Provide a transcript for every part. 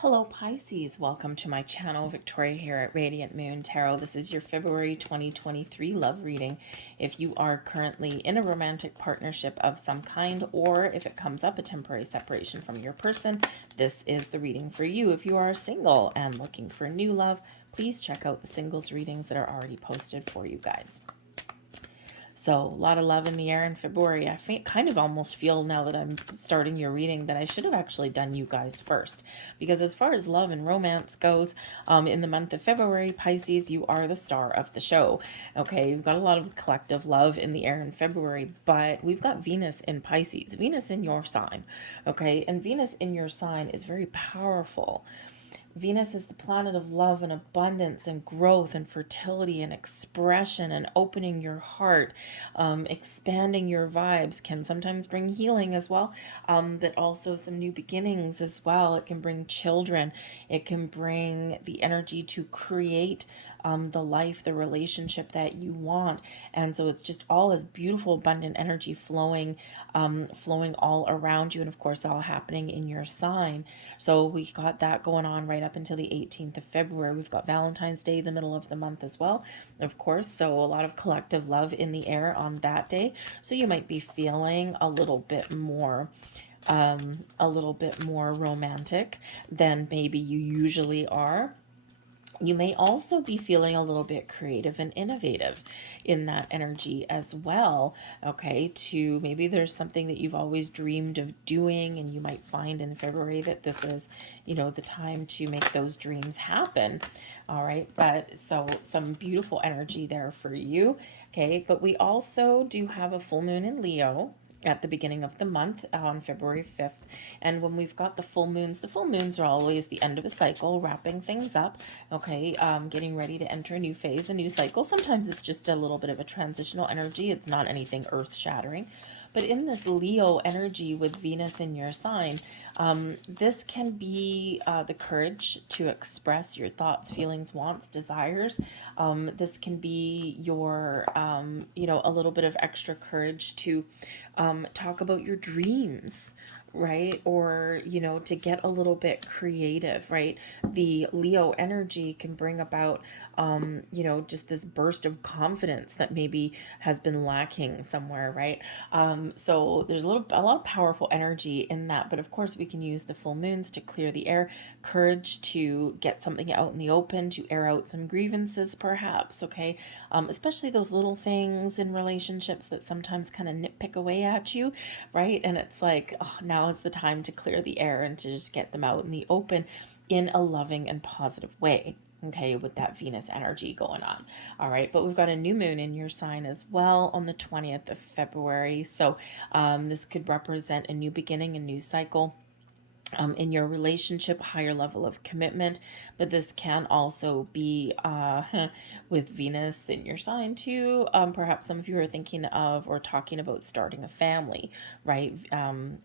Hello Pisces, welcome to my channel. Victoria here at Radiant Moon Tarot. This is your February 2023 love reading. If you are currently in a romantic partnership of some kind, or if it comes up a temporary separation from your person, this is the reading for you. If you are single and looking for new love, please check out the singles readings that are already posted for you guys. So a lot of love in the air in February. I kind of almost feel now that I'm starting your reading that I should have actually done you guys first. Because as far as love and romance goes, in the month of February, Pisces, you are the star of the show. Okay, we've got a lot of collective love in the air in February, but we've got Venus in Pisces, Venus in your sign. Okay, and Venus in your sign is very powerful. Venus is the planet of love and abundance and growth and fertility and expression and opening your heart, expanding your vibes, can sometimes bring healing as well, but also some new beginnings as well. It can bring children. It can bring the energy to create the life, the relationship that you want. And so it's just all this beautiful, abundant energy flowing, flowing all around you. And of course, all happening in your sign. So we got that going on right up until the 18th of February. We've got Valentine's Day, the middle of the month as well, of course. So a lot of collective love in the air on that day. So you might be feeling a little bit more romantic than maybe you usually are. You may also be feeling a little bit creative and innovative in that energy as well. Okay, to maybe there's something that you've always dreamed of doing, and you might find in February that this is, the time to make those dreams happen. All right, but so some beautiful energy there for you. Okay, but we also do have a full moon in Leo at the beginning of the month on February 5th. And when we've got the full moons are always the end of a cycle, wrapping things up, okay, getting ready to enter a new phase, a new cycle. Sometimes it's just a little bit of a transitional energy. It's not anything earth shattering. But in this Leo energy with Venus in your sign, this can be the courage to express your thoughts, feelings, wants, desires. This can be your, a little bit of extra courage to talk about your dreams, right? Or, to get a little bit creative, right? The Leo energy can bring about, just this burst of confidence that maybe has been lacking somewhere, right? So there's a lot of powerful energy in that. But of course, we can use the full moons to clear the air, courage to get something out in the open, to air out some grievances, perhaps, okay? Especially those little things in relationships that sometimes kind of nitpick away at you, right? And it's like, oh, now is the time to clear the air and to just get them out in the open in a loving and positive way. Okay, with that Venus energy going on. All right, but we've got a new moon in your sign as well on the 20th of February. So this could represent a new beginning, a new cycle in your relationship, higher level of commitment. But this can also be with Venus in your sign too. Perhaps some of you are thinking of or talking about starting a family, right?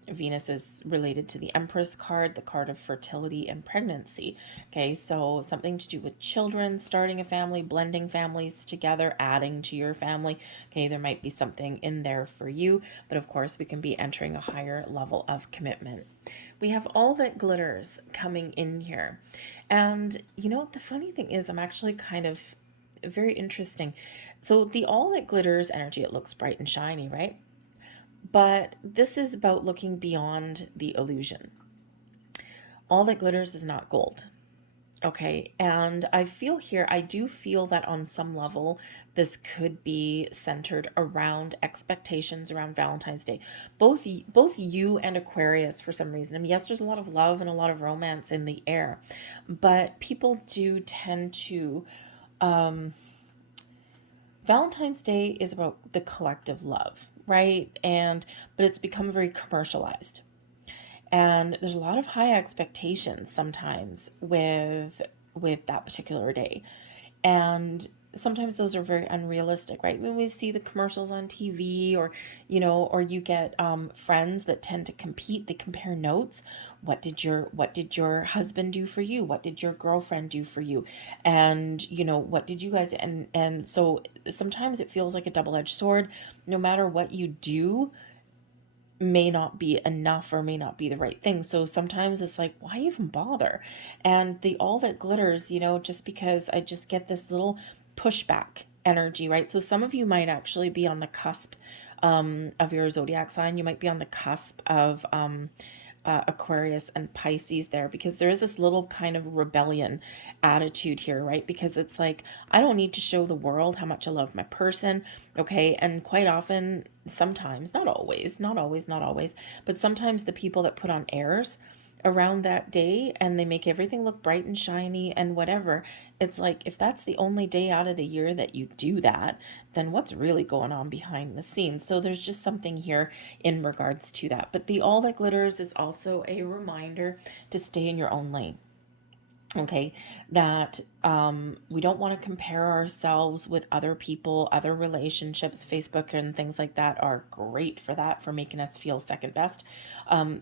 Venus is related to the Empress card, the card of fertility and pregnancy. Okay, so something to do with children, starting a family, blending families together, adding to your family. Okay, there might be something in there for you, but of course we can be entering a higher level of commitment. We have All That Glitters coming in here. And the funny thing is, I'm actually kind of very interesting. So the All That Glitters energy, it looks bright and shiny, right? But this is about looking beyond the illusion. All that glitters is not gold. Okay, and I do feel that on some level, this could be centered around expectations around Valentine's Day. Both you and Aquarius, for some reason. I mean, yes, there's a lot of love and a lot of romance in the air, but people do tend to. Valentine's Day is about the collective love, right? But it's become very commercialized. And there's a lot of high expectations sometimes with that particular day. And sometimes those are very unrealistic, right? When we see the commercials on TV, or you get friends that tend to compete, they compare notes. What did your husband do for you? What did your girlfriend do for you? And what did you guys, and so sometimes it feels like a double-edged sword. No matter what you do, may not be enough or may not be the right thing. So sometimes it's like, why even bother? And the all that glitters, just because I just get this little pushback energy, right? So some of you might actually be on the cusp of your zodiac sign. You might be on the cusp of Aquarius and Pisces there, because there is this little kind of rebellion attitude here, right? Because it's like, I don't need to show the world how much I love my person, okay? And quite often, sometimes, not always, not always, but sometimes the people that put on airs around that day and they make everything look bright and shiny and whatever, it's like, if that's the only day out of the year that you do that, then what's really going on behind the scenes? So there's just something here in regards to that. But the all that glitters is also a reminder to stay in your own lane. Okay, that we don't want to compare ourselves with other people, other relationships. Facebook and things like that are great for that, for making us feel second best,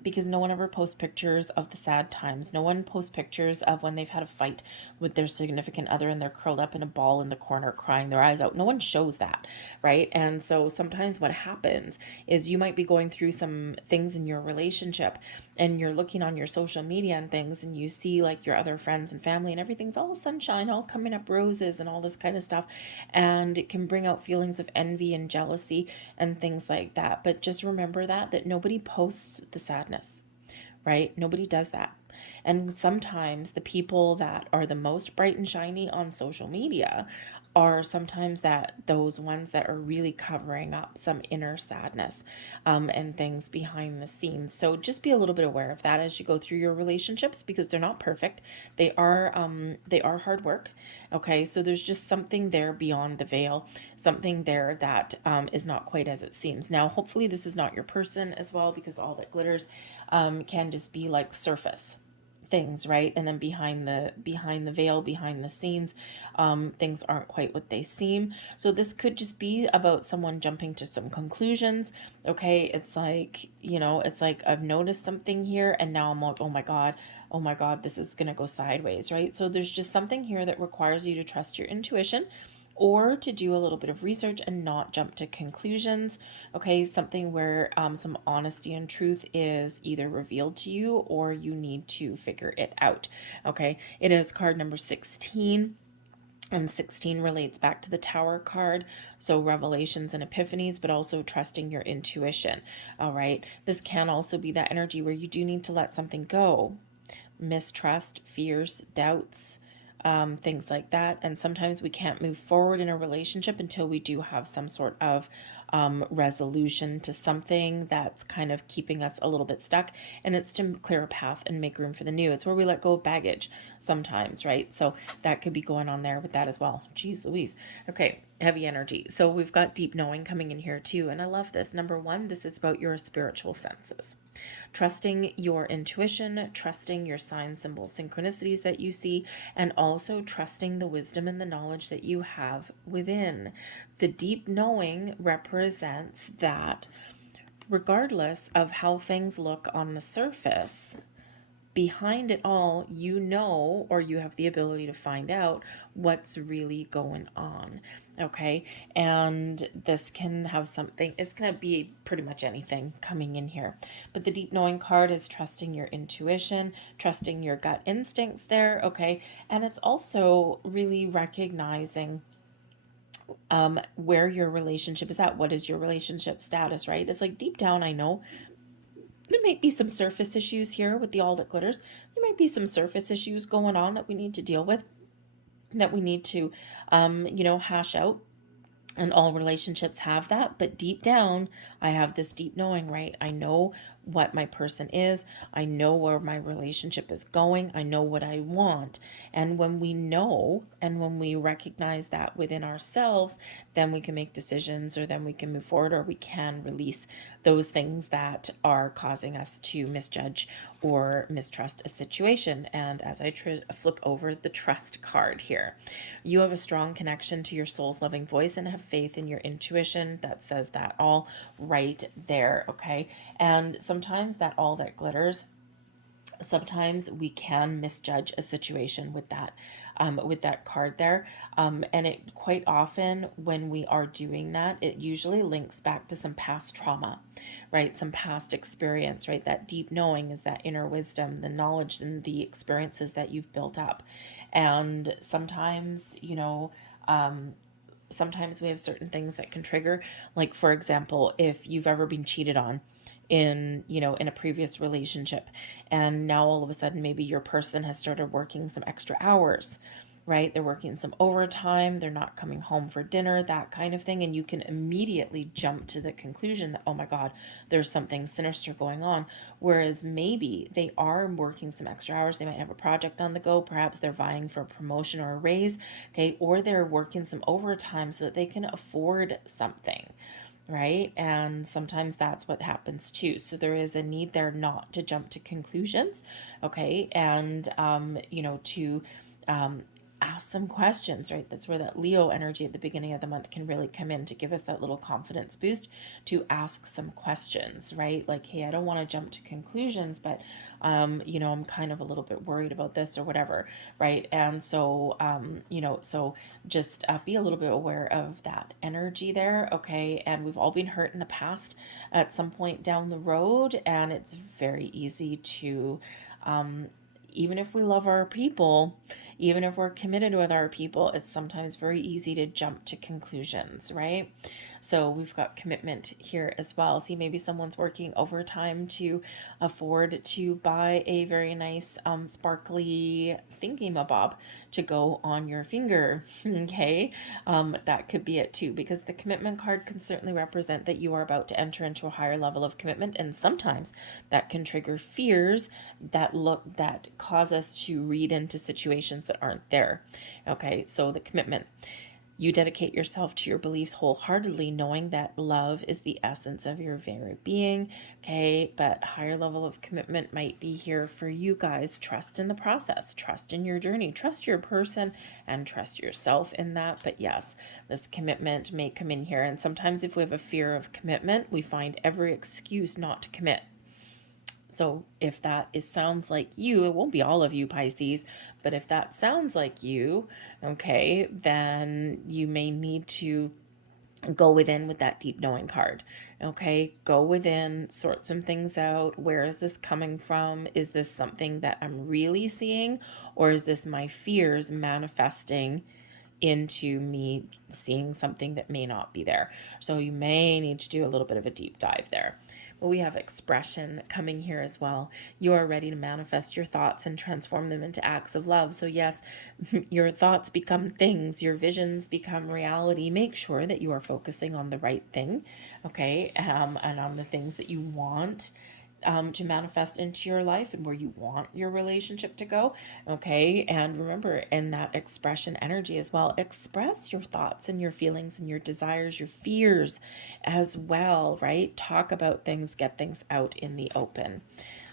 because no one ever posts pictures of the sad times. No one posts pictures of when they've had a fight with their significant other and they're curled up in a ball in the corner crying their eyes out. No one shows that, right? And so sometimes what happens is you might be going through some things in your relationship and you're looking on your social media and things, and you see like your other friends and family and everything's all sunshine, all coming up roses and all this kind of stuff, and it can bring out feelings of envy and jealousy and things like that. But just remember that nobody posts the sadness, right? Nobody does that. And sometimes the people that are the most bright and shiny on social media are sometimes those ones that are really covering up some inner sadness, and things behind the scenes. So just be a little bit aware of that as you go through your relationships, because they're not perfect. They are hard work. Okay, so there's just something there beyond the veil, something there that is not quite as it seems. Now, hopefully, this is not your person as well, because all that glitters can just be like surface things, right? And then behind the veil, behind the scenes, things aren't quite what they seem. So this could just be about someone jumping to some conclusions. Okay, it's like, it's like, I've noticed something here and now I'm like, oh my god, this is gonna go sideways, right? So there's just something here that requires you to trust your intuition, or to do a little bit of research and not jump to conclusions. Okay, something where some honesty and truth is either revealed to you or you need to figure it out. Okay, it is card number 16. And 16 relates back to the Tower card. So revelations and epiphanies, but also trusting your intuition. All right, this can also be that energy where you do need to let something go. Mistrust, fears, doubts, things like that. And sometimes we can't move forward in a relationship until we do have some sort of resolution to something that's kind of keeping us a little bit stuck. And it's to clear a path and make room for the new. It's where we let go of baggage sometimes, right? So that could be going on there with that as well. Jeez Louise. Okay, heavy energy. So we've got deep knowing coming in here too. And I love this. Number one, this is about your spiritual senses. Trusting your intuition, trusting your signs, symbols, synchronicities that you see, and also trusting the wisdom and the knowledge that you have within. The deep knowing represents that regardless of how things look on the surface, behind it all, or you have the ability to find out what's really going on. Okay, and this can have something, it's going to be pretty much anything coming in here. But the deep knowing card is trusting your intuition, trusting your gut instincts there. Okay, and it's also really recognizing where your relationship is at. What is your relationship status, right? It's like, deep down, I know there might be some surface issues here with the all that glitters. There might be some surface issues going on that we need to deal with, that we need to, hash out. And all relationships have that. But deep down, I have this deep knowing, right? I know what my person is. I know where my relationship is going. I know what I want. And when we know and when we recognize that within ourselves, then we can make decisions, or then we can move forward, or we can release those things that are causing us to misjudge or mistrust a situation. And as I flip over the trust card here, you have a strong connection to your soul's loving voice and have faith in your intuition. That says that all right there. Okay, and sometimes that all that glitters Sometimes we can misjudge a situation with that card there, and it quite often when we are doing that, it usually links back to some past trauma, right? Some past experience, right? That deep knowing is that inner wisdom, the knowledge and the experiences that you've built up. And sometimes, sometimes we have certain things that can trigger, like for example, if you've ever been cheated on in a previous relationship, and now all of a sudden maybe your person has started working some extra hours, right? They're working some overtime, they're not coming home for dinner, that kind of thing, and you can immediately jump to the conclusion that, oh my god, there's something sinister going on. Whereas maybe they are working some extra hours, they might have a project on the go, perhaps they're vying for a promotion or a raise, okay, or they're working some overtime so that they can afford something, right? And sometimes that's what happens too. So there is a need there not to jump to conclusions, okay? And, to um, ask some questions, right? That's where that Leo energy at the beginning of the month can really come in to give us that little confidence boost to ask some questions, right? Like, hey, I don't want to jump to conclusions, but, I'm kind of a little bit worried about this or whatever, right? And so, so just be a little bit aware of that energy there, okay? And we've all been hurt in the past at some point down the road, and it's very easy to, even if we love our people, even if we're committed with our people, it's sometimes very easy to jump to conclusions, right? So we've got commitment here as well. See, maybe someone's working overtime to afford to buy a very nice sparkly thingy-mabob to go on your finger. Okay, that could be it too, because the commitment card can certainly represent that you are about to enter into a higher level of commitment, and sometimes that can trigger fears that cause us to read into situations that aren't there. Okay, so the commitment. You dedicate yourself to your beliefs wholeheartedly, knowing that love is the essence of your very being. Okay, but higher level of commitment might be here for you guys. Trust in the process, trust in your journey, trust your person, and trust yourself in that. But yes, this commitment may come in here. And sometimes, if we have a fear of commitment, we find every excuse not to commit. So if sounds like you, it won't be all of you Pisces, but if that sounds like you, okay, then you may need to go within with that deep knowing card. Okay, go within, sort some things out. Where is this coming from? Is this something that I'm really seeing, or is this my fears manifesting into me seeing something that may not be there? So you may need to do a little bit of a deep dive there. But we have expression coming here as well. You are ready to manifest your thoughts and transform them into acts of love. So yes, your thoughts become things, your visions become reality. Make sure that you are focusing on the right thing, okay, and on the things that you want to manifest into your life and where you want your relationship to go. Okay. And remember, in that expression energy as well, express your thoughts and your feelings and your desires, your fears as well, right? Talk about things, get things out in the open.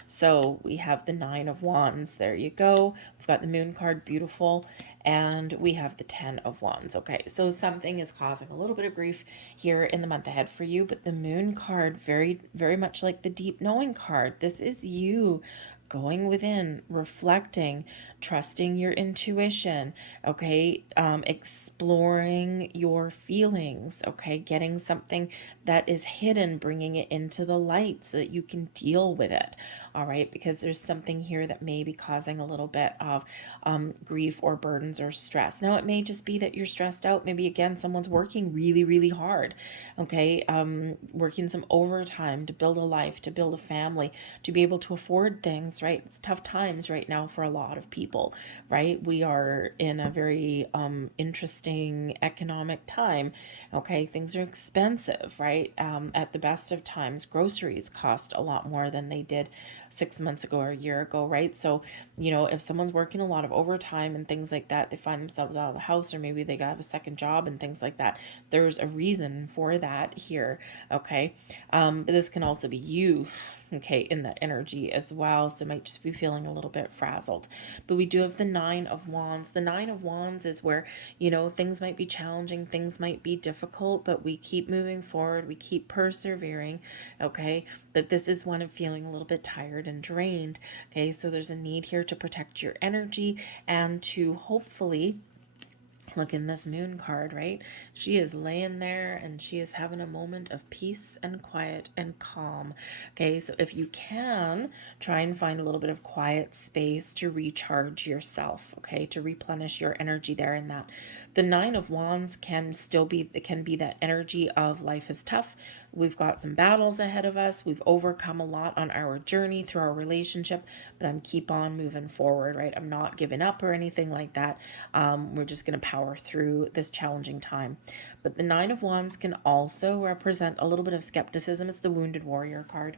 So we have the Nine of Wands. There you go. We've got the Moon card, beautiful. And we have the Ten of Wands. Okay, so something is causing a little bit of grief here in the month ahead for you. But the Moon card, very, very much like the Deep Knowing card. This is you going within, reflecting, trusting your intuition, okay, exploring your feelings, okay, getting something that is hidden, bringing it into the light so that you can deal with it, all right, because there's something here that may be causing a little bit of grief or burdens or stress. Now, it may just be that you're stressed out. Maybe, again, someone's working really, really hard, okay, working some overtime to build a life, to build a family, to be able to afford things, right? It's tough times right now for a lot of people, right? We are in a very interesting economic time, okay? Things are expensive, right? At the best of times, groceries cost a lot more than they did 6 months ago or a year ago, right? So, if someone's working a lot of overtime and things like that, they find themselves out of the house, or maybe they have a second job and things like that. There's a reason for that here, okay? But this can also be you, okay, in that energy as well. So it might just be feeling a little bit frazzled. But we do have the Nine of Wands. The Nine of Wands is where, things might be challenging, things might be difficult, but we keep moving forward, we keep persevering, okay? But this is one of feeling a little bit tired tired and drained. Okay, so there's a need here to protect your energy and to hopefully look in this moon card, right? She is laying there and she is having a moment of peace and quiet and calm. Okay, so if you can, try and find a little bit of quiet space to recharge yourself, okay, to replenish your energy there in that. The Nine of Wands can still be, it can be that energy of life is tough. We've got some battles ahead of us. We've overcome a lot on our journey through our relationship, but I'm keep on moving forward, right? I'm not giving up or anything like that. We're just going to power through this challenging time. But the Nine of Wands can also represent a little bit of skepticism. It's the Wounded Warrior card.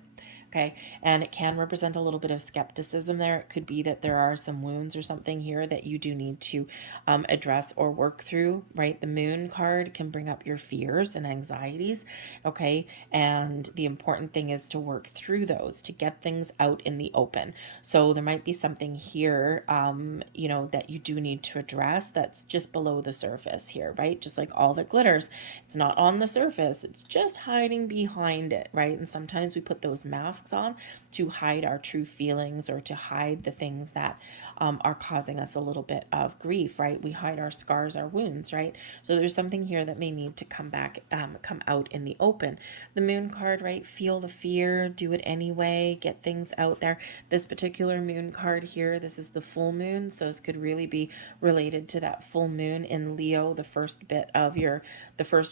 Okay, and it can represent a little bit of skepticism there. It could be that there are some wounds or something here that you do need to address or work through, right? The Moon card can bring up your fears and anxieties, okay? And the important thing is to work through those, to get things out in the open. So there might be something here, that you do need to address that's just below the surface here, right? Just like all that glitters, it's not on the surface, it's just hiding behind it, right? And sometimes we put those masks on to hide our true feelings or to hide the things that are causing us a little bit of grief, right? We hide our scars, our wounds, right? So there's something here that may need to come out in the open. The Moon card, right? Feel the fear, do it anyway, get things out there. This particular Moon card here, this is the full moon, so this could really be related to that full moon in Leo, the first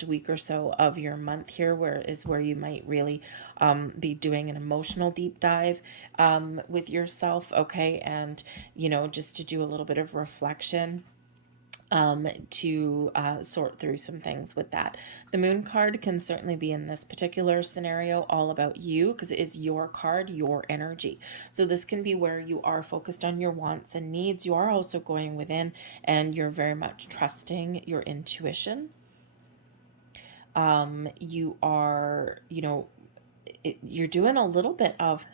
week or so of your month here, where you might really be doing an emotional deep dive with yourself, okay? And, just to do a little bit of reflection to sort through some things with that. The Moon card can certainly be in this particular scenario all about you, because it is your card, your energy. So this can be where you are focused on your wants and needs. You are also going within and you're very much trusting your intuition. You are, you're doing a little bit of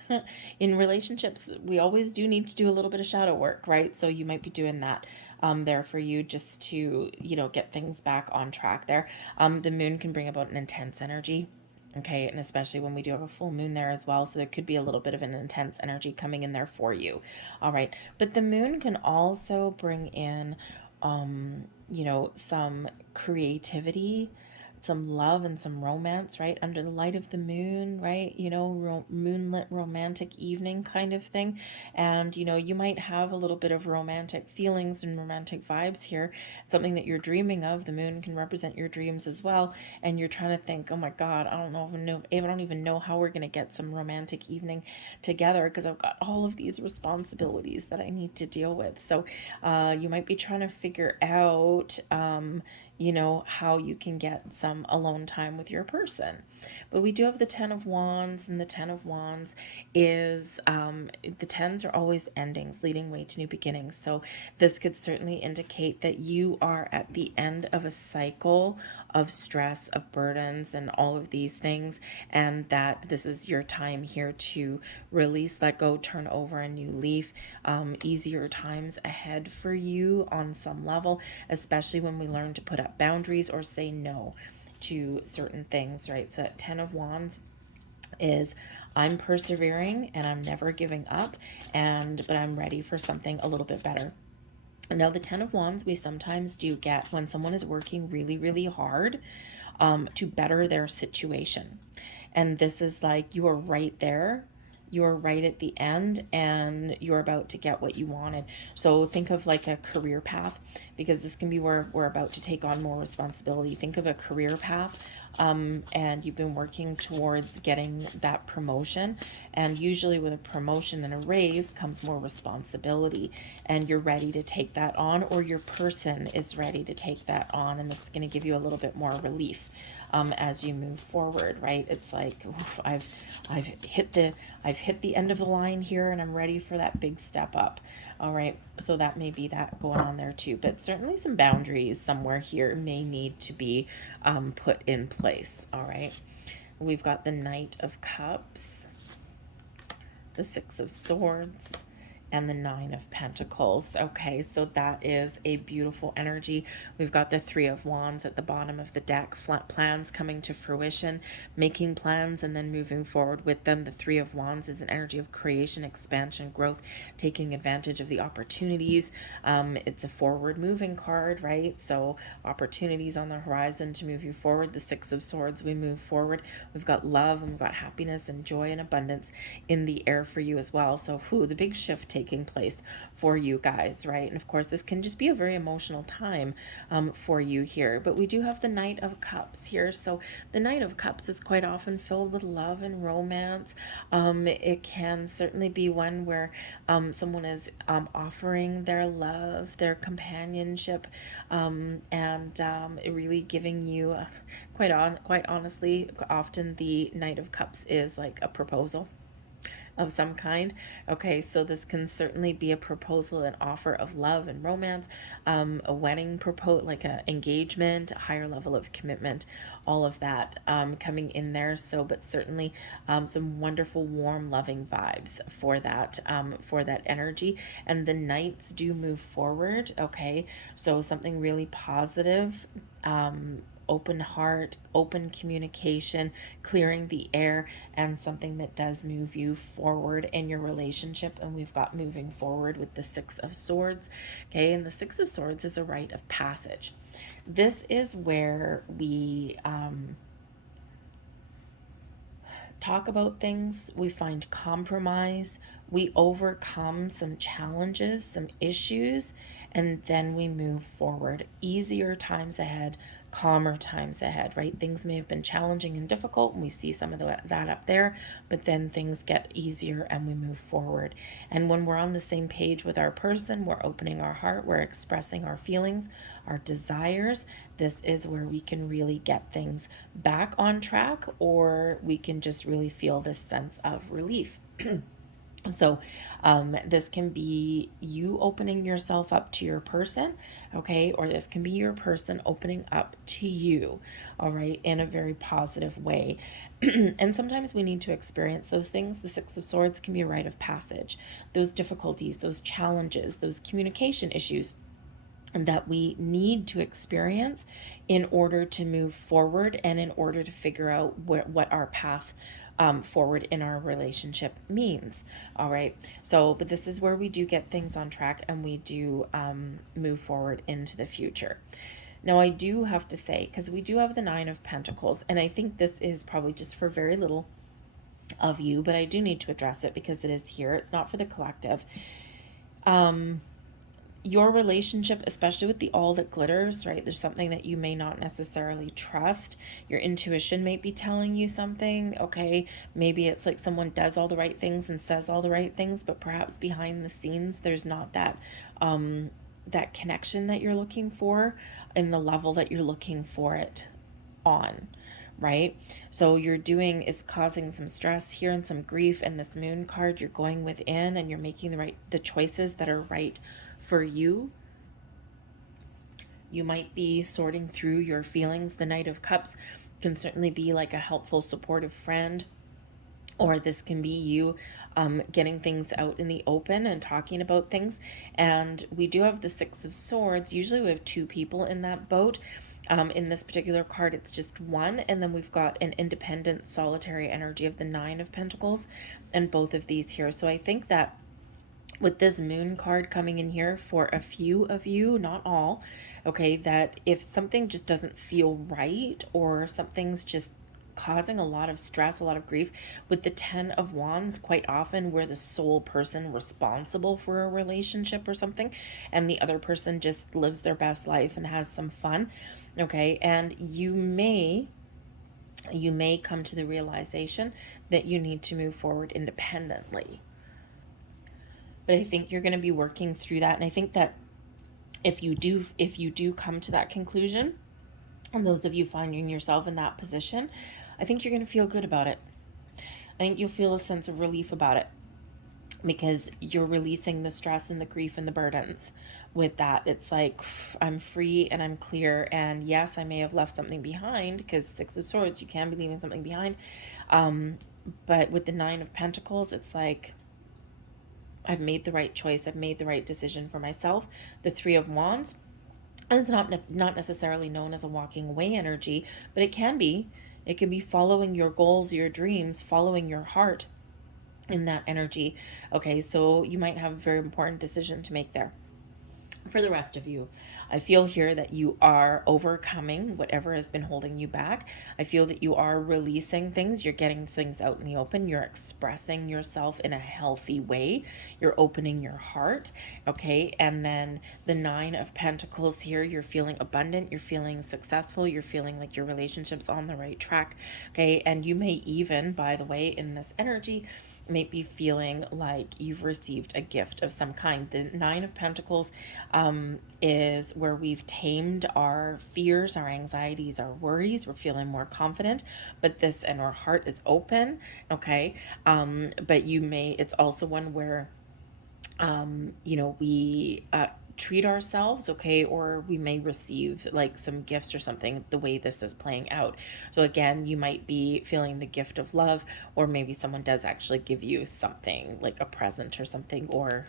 in relationships, we always do need to do a little bit of shadow work, right? So you might be doing that there for you, just to get things back on track there. The moon can bring about an intense energy, okay, and especially when we do have a full moon there as well, so there could be a little bit of an intense energy coming in there for you. All right, but the moon can also bring in some creativity, some love and some romance, right? Under the light of the moon, right? Moonlit romantic evening kind of thing. And, you might have a little bit of romantic feelings and romantic vibes here. Something that you're dreaming of. The moon can represent your dreams as well. And you're trying to think, oh my God, I don't even know how we're going to get some romantic evening together, because I've got all of these responsibilities that I need to deal with. So you might be trying to figure out, how you can get some alone time with your person. But we do have the Ten of Wands, and the Ten of Wands is, the tens are always endings, leading way to new beginnings. So this could certainly indicate that you are at the end of a cycle of stress, of burdens, and all of these things, and that this is your time here to release, let go, turn over a new leaf. Easier times ahead for you on some level, especially when we learn to put up boundaries or say no to certain things, right? So that Ten of Wands is, I'm persevering and I'm never giving up, but I'm ready for something a little bit better. Now, the Ten of Wands we sometimes do get when someone is working really, really hard to better their situation. And this is like, you are right there. You're right at the end and you're about to get what you wanted. So think of like a career path, because this can be where we're about to take on more responsibility. Think of a career path, and you've been working towards getting that promotion. And usually with a promotion and a raise comes more responsibility, and you're ready to take that on, or your person is ready to take that on. And this is going to give you a little bit more relief as you move forward, right? It's like, oof, I've hit the end of the line here, and I'm ready for that big step up. All right, so that may be that going on there too, but certainly some boundaries somewhere here may need to be put in place. All right, we've got the Knight of Cups, the Six of Swords, and the Nine of Pentacles. Okay, so that is a beautiful energy. We've got the Three of Wands at the bottom of the deck, flat plans coming to fruition, making plans and then moving forward with them. The Three of Wands is an energy of creation, expansion, growth, taking advantage of the opportunities. It's a forward moving card, right? So opportunities on the horizon to move you forward. The Six of Swords, we move forward. We've got love and we've got happiness and joy and abundance in the air for you as well. So the big shift taking place for you guys, right? And of course, this can just be a very emotional time for you here. But we do have the Knight of Cups here. So the Knight of Cups is quite often filled with love and romance. It can certainly be one where someone is offering their love, their companionship, and really giving you, quite honestly, often the Knight of Cups is like a proposal of some kind. Okay, so this can certainly be a proposal, an offer of love and romance, a wedding proposal, like an engagement, a higher level of commitment, all of that coming in there. So, but certainly some wonderful, warm, loving vibes for that energy. And the Knights do move forward. Okay, so something really positive. Open heart, open communication, clearing the air, and something that does move you forward in your relationship. And we've got moving forward with the Six of Swords. Okay, and the Six of Swords is a rite of passage. This is where we talk about things, we find compromise, we overcome some challenges, some issues, and then we move forward. Easier times ahead, calmer times ahead, right? Things may have been challenging and difficult, and we see some of that up there, but then things get easier and we move forward. And when we're on the same page with our person, we're opening our heart, we're expressing our feelings, our desires. This is where we can really get things back on track, or we can just really feel this sense of relief. So this can be you opening yourself up to your person, okay? Or this can be your person opening up to you, all right, in a very positive way. And sometimes we need to experience those things. The Six of Swords can be a rite of passage. Those difficulties, those challenges, those communication issues that we need to experience in order to move forward and in order to figure out what our path forward in our relationship means. All right, so but this is where we do get things on track and we do move forward into the future. Now I do have to say, because we do have the Nine of Pentacles, and I think this is probably just for very little of you, but I do need to address it because it is here. It's not for the collective. Your relationship, especially with the All That Glitters, right? There's something that you may not necessarily trust. Your intuition may be telling you something, okay? Maybe it's like someone does all the right things and says all the right things, but perhaps behind the scenes, there's not that that connection that you're looking for in the level that you're looking for it on, right? So it's causing some stress here and some grief. And this Moon card, you're going within and you're making the choices that are right for you. You might be sorting through your feelings. The Knight of Cups can certainly be like a helpful, supportive friend, or this can be you getting things out in the open and talking about things. And we do have the Six of Swords. Usually we have two people in that boat. In this particular card, it's just one. And then we've got an independent, solitary energy of the Nine of Pentacles and both of these here. So I think that with this Moon card coming in here for a few of you, not all, okay, that if something just doesn't feel right or something's just causing a lot of stress, a lot of grief, with the Ten of Wands, quite often we're the sole person responsible for a relationship or something, and the other person just lives their best life and has some fun, okay, and you may come to the realization that you need to move forward independently. But I think you're going to be working through that. And I think that if you do come to that conclusion, and those of you finding yourself in that position, I think you're going to feel good about it. I think you'll feel a sense of relief about it because you're releasing the stress and the grief and the burdens with that. It's like, I'm free and I'm clear. And yes, I may have left something behind, because Six of Swords, you can be leaving something behind. But with the Nine of Pentacles, it's like, I've made the right choice. I've made the right decision for myself. The Three of Wands, and it's not necessarily known as a walking away energy, but it can be. It can be following your goals, your dreams, following your heart in that energy. Okay, so you might have a very important decision to make there. For the rest of you, I feel here that you are overcoming whatever has been holding you back. I feel that you are releasing things. You're getting things out in the open. You're expressing yourself in a healthy way. You're opening your heart. Okay. And then the Nine of Pentacles here, you're feeling abundant. You're feeling successful. You're feeling like your relationship's on the right track. Okay. And you may even, by the way, in this energy, may be feeling like you've received a gift of some kind. The Nine of Pentacles is where we've tamed our fears, our anxieties, our worries. We're feeling more confident, but this, and our heart is open. Okay. But it's also one where, we treat ourselves, okay, or we may receive like some gifts or something the way this is playing out. So again, you might be feeling the gift of love, or maybe someone does actually give you something like a present or something, or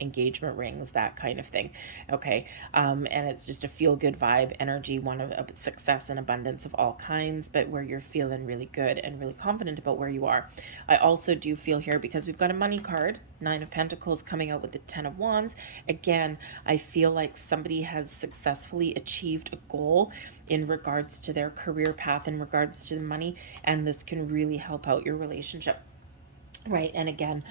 engagement rings, that kind of thing. Okay. And it's just a feel good vibe energy, one of success and abundance of all kinds, but where you're feeling really good and really confident about where you are. I also do feel here, because we've got a money card, Nine of Pentacles, coming out with the Ten of Wands. Again, I feel like somebody has successfully achieved a goal in regards to their career path, in regards to the money, and this can really help out your relationship. Right. And again,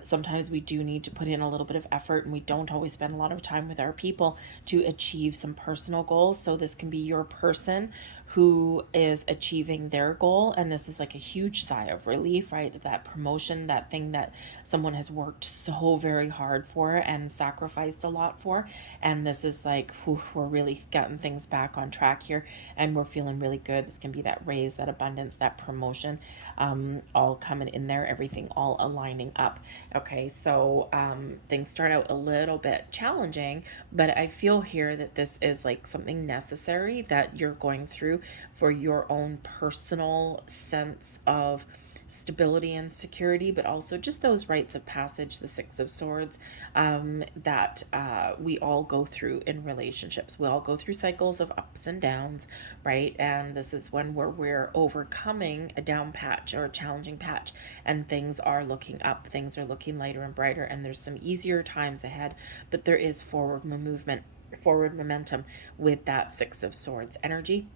sometimes we do need to put in a little bit of effort, and we don't always spend a lot of time with our people to achieve some personal goals. So this can be your person who is achieving their goal, and this is like a huge sigh of relief, right? That promotion, that thing that someone has worked so very hard for and sacrificed a lot for, and this is like, whew, we're really getting things back on track here, and we're feeling really good. This can be that raise, that abundance, that promotion, all coming in there, everything all aligning up. Okay, so things start out a little bit challenging, but I feel here that this is like something necessary that you're going through for your own personal sense of stability and security, but also just those rites of passage, the Six of Swords, that we all go through in relationships. We all go through cycles of ups and downs, right? And this is one where we're overcoming a down patch or a challenging patch, and things are looking up, things are looking lighter and brighter, and there's some easier times ahead, but there is forward movement, forward momentum with that Six of Swords energy.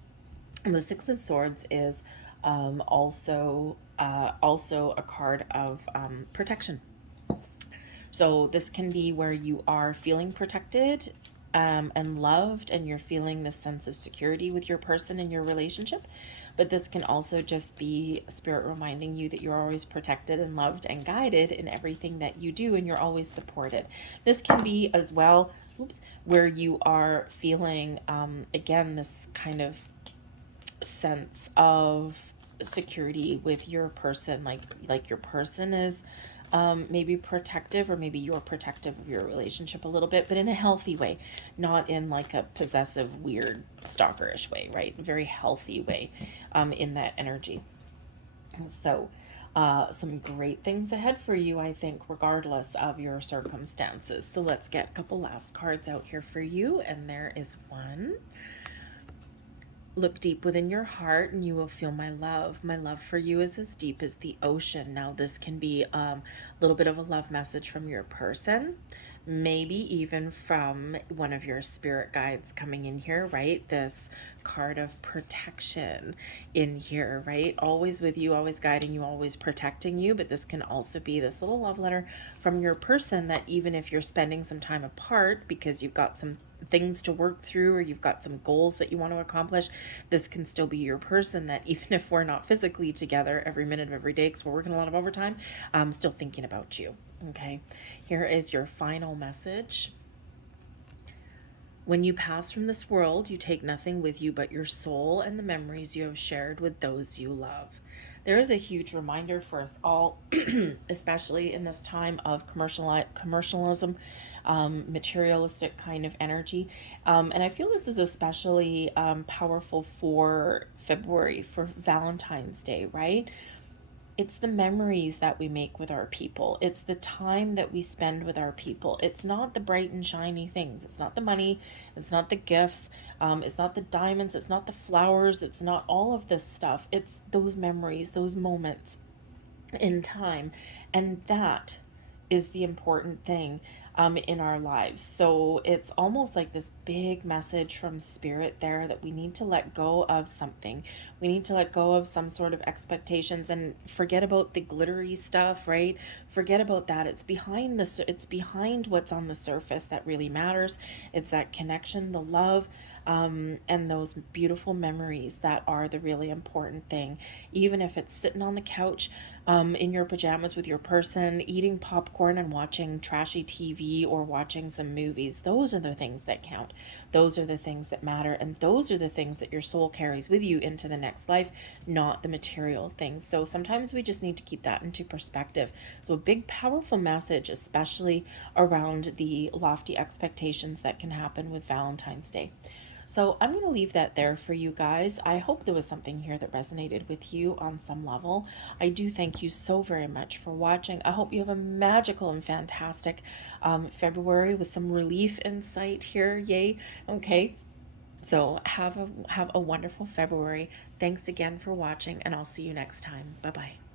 And the Six of Swords is also a card of protection. So this can be where you are feeling protected and loved, and you're feeling this sense of security with your person in your relationship. But this can also just be spirit reminding you that you're always protected and loved and guided in everything that you do, and you're always supported. This can be as well, where you are feeling, again, this kind of sense of security with your person, like your person is maybe protective, or maybe you're protective of your relationship a little bit, but in a healthy way, not in like a possessive, weird, stalkerish way, right? Very healthy way in that energy. So some great things ahead for you, I think, regardless of your circumstances. So let's get a couple last cards out here for you, and there is one. Look deep within your heart and you will feel my love. My love for you is as deep as the ocean. Now, this can be a little bit of a love message from your person, maybe even from one of your spirit guides coming in here, right? This card of protection in here, right? Always with you, always guiding you, always protecting you. But this can also be this little love letter from your person, that even if you're spending some time apart because you've got some things to work through, or you've got some goals that you want to accomplish, this can still be your person that, even if we're not physically together every minute of every day because we're working a lot of overtime, I'm still thinking about you. Okay, here is your final message. When you pass from this world, you take nothing with you but your soul and the memories you have shared with those you love. There is a huge reminder for us all, especially in this time of commercialism, materialistic kind of energy. And I feel this is especially powerful for February, for Valentine's Day, right? It's the memories that we make with our people. It's the time that we spend with our people. It's not the bright and shiny things. It's not the money. It's not the gifts. It's not the diamonds. It's not the flowers. It's not all of this stuff. It's those memories, those moments in time. And that is the important thing in our lives. So it's almost like this big message from spirit there that we need to let go of something. We need to let go of some sort of expectations and forget about the glittery stuff, right? Forget about that. It's behind what's on the surface that really matters. It's that connection, the love, and those beautiful memories that are the really important thing. Even if it's sitting on the couch in your pajamas with your person, eating popcorn and watching trashy TV or watching some movies, those are the things that count. Those are the things that matter. And those are the things that your soul carries with you into the next life, not the material things. So sometimes we just need to keep that into perspective. So a big, powerful message, especially around the lofty expectations that can happen with Valentine's Day. So I'm going to leave that there for you guys. I hope there was something here that resonated with you on some level. I do thank you so very much for watching. I hope you have a magical and fantastic February with some relief in sight here. Yay. Okay. So have a wonderful February. Thanks again for watching, and I'll see you next time. Bye-bye.